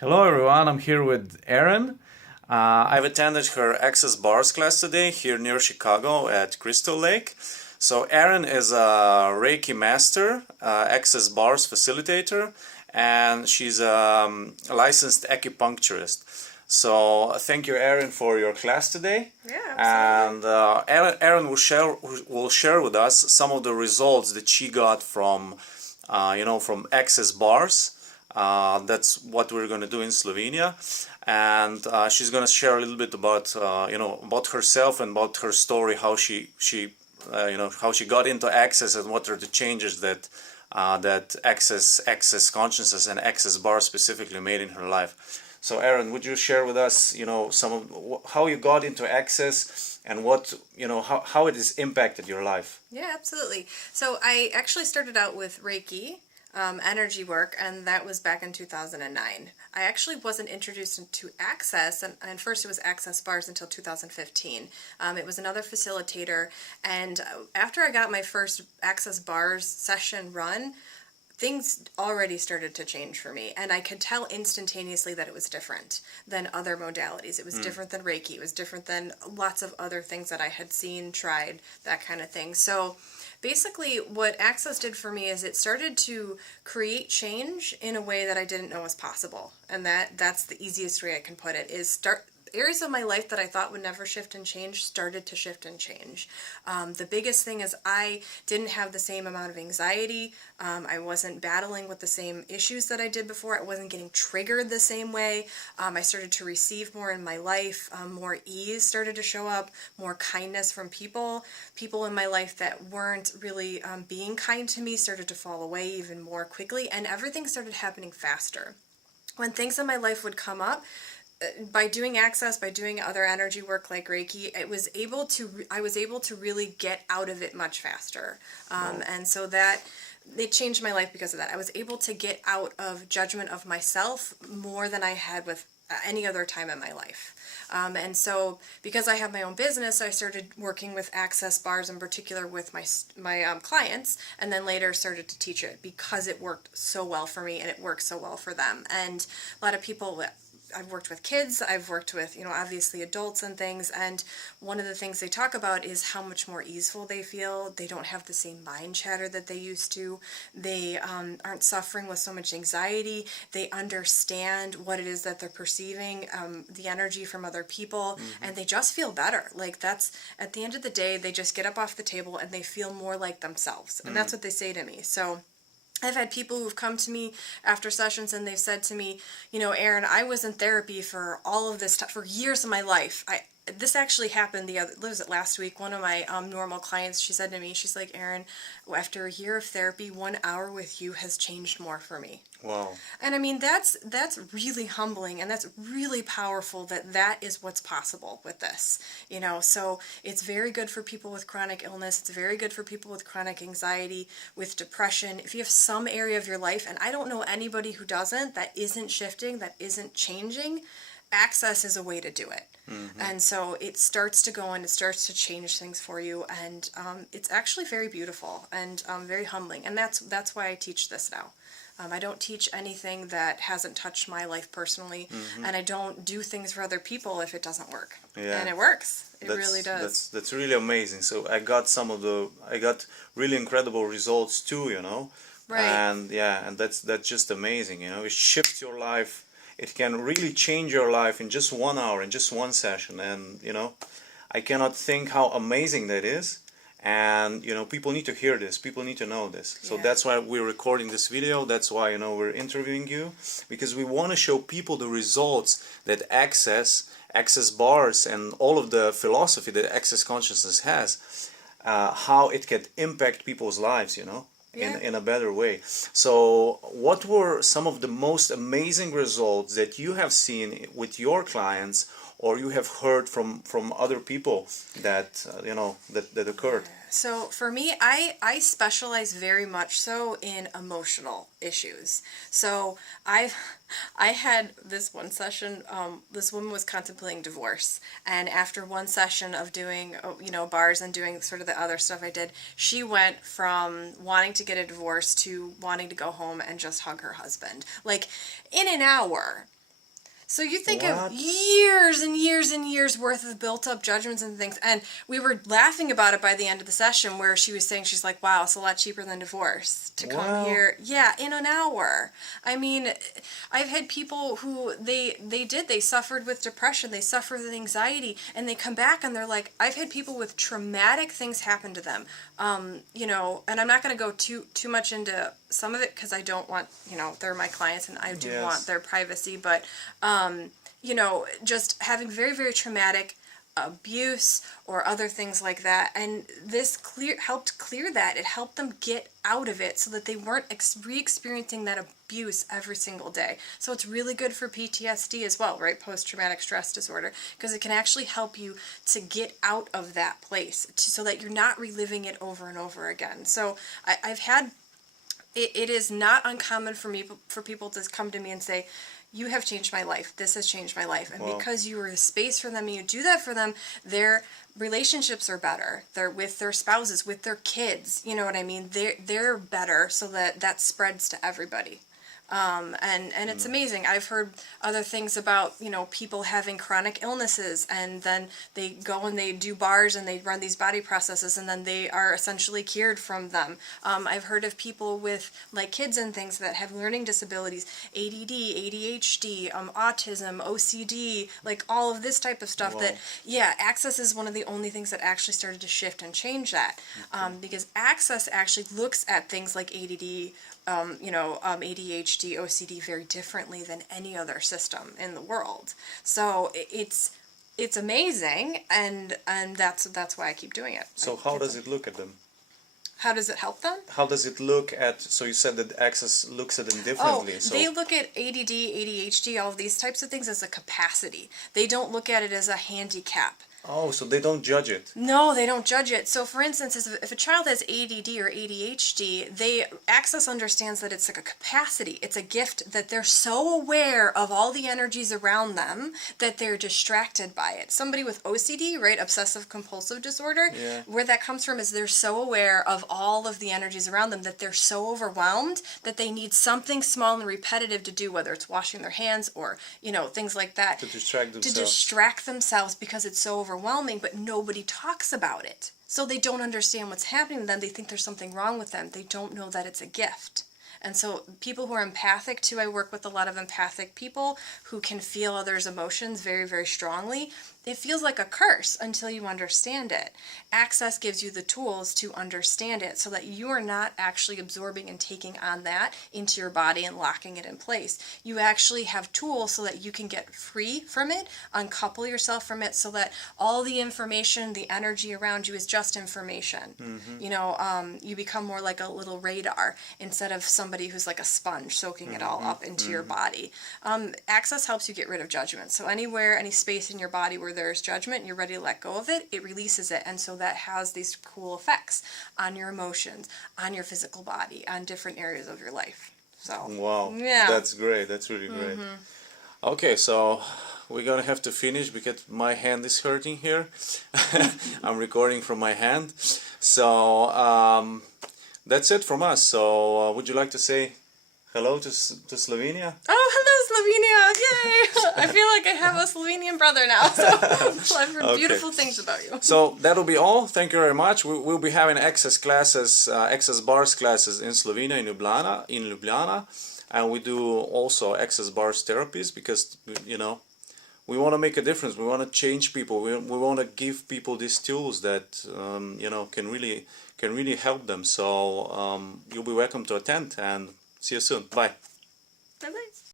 Hello everyone, I'm here with Erin. I've attended her Access Bars class today here near Chicago at Crystal Lake. So Erin is a Reiki master, Access Bars facilitator, and she's a licensed acupuncturist. So thank you, Erin, for your class today. Yeah, absolutely. And Erin will share with us some of the results that she got from from Access Bars. That's what we're going to do in Slovenia, and she's going to share a little bit about about herself and about her story, how she how she got into Access and what are the changes that that Access consciousness and Access Bar specifically made in her life. So Erin, would you share with us some of how you got into Access and what how it has impacted your life? Yeah, absolutely. So I actually started out with Reiki, energy work, and that was back in 2009. I actually wasn't introduced into Access, and first it was Access Bars until 2015. It was another facilitator, and after I got my first Access Bars session run, things already started to change for me, and I could tell instantaneously that it was different than other modalities. It was different than Reiki. It was different than lots of other things that I had seen, tried, that kind of thing. So basically what Access did for me is it started to create change in a way that I didn't know was possible. And that's the easiest way I can put it, is areas of my life that I thought would never shift and change started to shift and change. The biggest thing is I didn't have the same amount of anxiety. I wasn't battling with the same issues that I did before. I wasn't getting triggered the same way. I started to receive more in my life. More ease started to show up, more kindness from people. People in my life that weren't really being kind to me started to fall away even more quickly, and everything started happening faster. When things in my life would come up, by doing Access, by doing other energy work like Reiki, I was able to really get out of it much faster. And so that it changed my life because of that. I was able to get out of judgment of myself more than I had with any other time in my life. And so because I have my own business, I started working with Access Bars in particular with my clients, and then later started to teach it because it worked so well for me and it works so well for them. And a lot of people, I've worked with kids, I've worked with, obviously adults and things, and one of the things they talk about is how much more easeful they feel. They don't have the same mind chatter that they used to. They aren't suffering with so much anxiety. They understand what it is that they're perceiving, the energy from other people, and they just feel better. Like, that's, at the end of the day, they just get up off the table and they feel more like themselves, and that's what they say to me. So I've had people who've come to me after sessions and they've said to me, Erin, I was in therapy for all of this time, for years of my life. This actually happened last week. One of my normal clients, she said to me, she's like, Erin, after a year of therapy, 1 hour with you has changed more for me. Wow. And I mean, that's really humbling, and that's really powerful that is what's possible with this, so it's very good for people with chronic illness. It's very good for people with chronic anxiety, with depression. If you have some area of your life, and I don't know anybody who doesn't, that isn't shifting, that isn't changing, Access is a way to do it. And so it starts to go and it starts to change things for you, and it's actually very beautiful and very humbling, and that's why I teach this now. I don't teach anything that hasn't touched my life personally, and I don't do things for other people if it doesn't work. Yeah. And it works. It really does. That's really amazing. So I got really incredible results too, Right. And yeah, and that's just amazing, It shifts your life. It can really change your life in just 1 hour, in just one session, and I cannot think how amazing that is. And people need to hear this, people need to know this. So Yeah. that's why we're recording this video. That's why we're interviewing you, because we want to show people the results that Access Bars and all of the philosophy that Access consciousness has, how it can impact people's lives, in a better way. So what were some of the most amazing results that you have seen with your clients, or you have heard from other people that that occurred? So for me, I specialize very much so in emotional issues. So I had this one session, this woman was contemplating divorce, and after one session of doing bars and doing sort of the other stuff I did, she went from wanting to get a divorce to wanting to go home and just hug her husband, like in an hour. So you think What? of years and years and years worth of built up judgments and things. And we were laughing about it by the end of the session where she was saying, she's like, wow, it's a lot cheaper than divorce to come Wow. here. Yeah, in an hour. I mean, I've had people who they suffered with depression, they suffered with anxiety, and they come back and they're like, I've had people with traumatic things happen to them. You know, and I'm not going to go too much into some of it because I don't want, you know, they're my clients and I do Yes. want their privacy, but you know, just having very, very traumatic abuse or other things like that. And this helped clear that. It helped them get out of it so that they weren't re-experiencing that abuse every single day. So it's really good for PTSD as well, right? Post-traumatic stress disorder, because it can actually help you to get out of that place so that you're not reliving it over and over again. So I've had, it is not uncommon for people to come to me and say, you have changed my life. This has changed my life. And Wow. because you are a space for them and you do that for them, their relationships are better. They're with their spouses, with their kids. You know what I mean? They're better so that spreads to everybody. And it's amazing. I've heard other things about, you know, people having chronic illnesses and then they go and they do bars and they run these body processes and then they are essentially cured from them. I've heard of people with like kids and things that have learning disabilities, ADD, ADHD, autism, OCD, like all of this type of stuff. Wow. That, yeah, Access is one of the only things that actually started to shift and change that. Because Access actually looks at things like ADD, ADHD, OCD very differently than any other system in the world. So it's amazing, and that's why I keep doing it. So how does it look at them? How does it help them? How does it look at, so you said that Access looks at them differently. So They look at ADD, ADHD, all of these types of things as a capacity. They don't look at it as a handicap. Oh, so they don't judge it. No, they don't judge it. So, for instance, if a child has ADD or ADHD, Access understands that it's like a capacity. It's a gift that they're so aware of all the energies around them that they're distracted by it. Somebody with OCD, right, obsessive compulsive disorder, Yeah. where that comes from is they're so aware of all of the energies around them that they're so overwhelmed that they need something small and repetitive to do, whether it's washing their hands or, you know, things like that. To distract themselves. To distract themselves because it's so overwhelming, but nobody talks about it. So they don't understand what's happening to them. They think there's something wrong with them. They don't know that it's a gift. And so people who are empathic too, I work with a lot of empathic people who can feel others' emotions very, very strongly. It feels like a curse until you understand it. Access gives you the tools to understand it so that you are not actually absorbing and taking on that into your body and locking it in place. You actually have tools so that you can get free from it, uncouple yourself from it so that all the information, the energy around you is just information. Mm-hmm. You know, you become more like a little radar instead of somebody who's like a sponge soaking it all up into your body. Access helps you get rid of judgment. So anywhere, any space in your body where there's judgment, you're ready to let go of it, it releases it. And so that has these cool effects on your emotions, on your physical body, on different areas of your life. So, Wow, yeah. that's great. That's really great. Okay, so we're gonna have to finish because my hand is hurting here. I'm recording from my hand. So that's it from us. So would you like to say hello to Slovenia? Oh, hello, Slovenia! Yay! I feel like I have a Slovenian brother now, so I've heard beautiful things about you. So that'll be all. Thank you very much. We'll be having Access classes, Access bars classes in Slovenia, in Ljubljana, and we do also Access bars therapies because, you know, we want to make a difference. We want to change people. We want to give people these tools that you know, can really help them. So you'll be welcome to attend, and see you soon. Bye.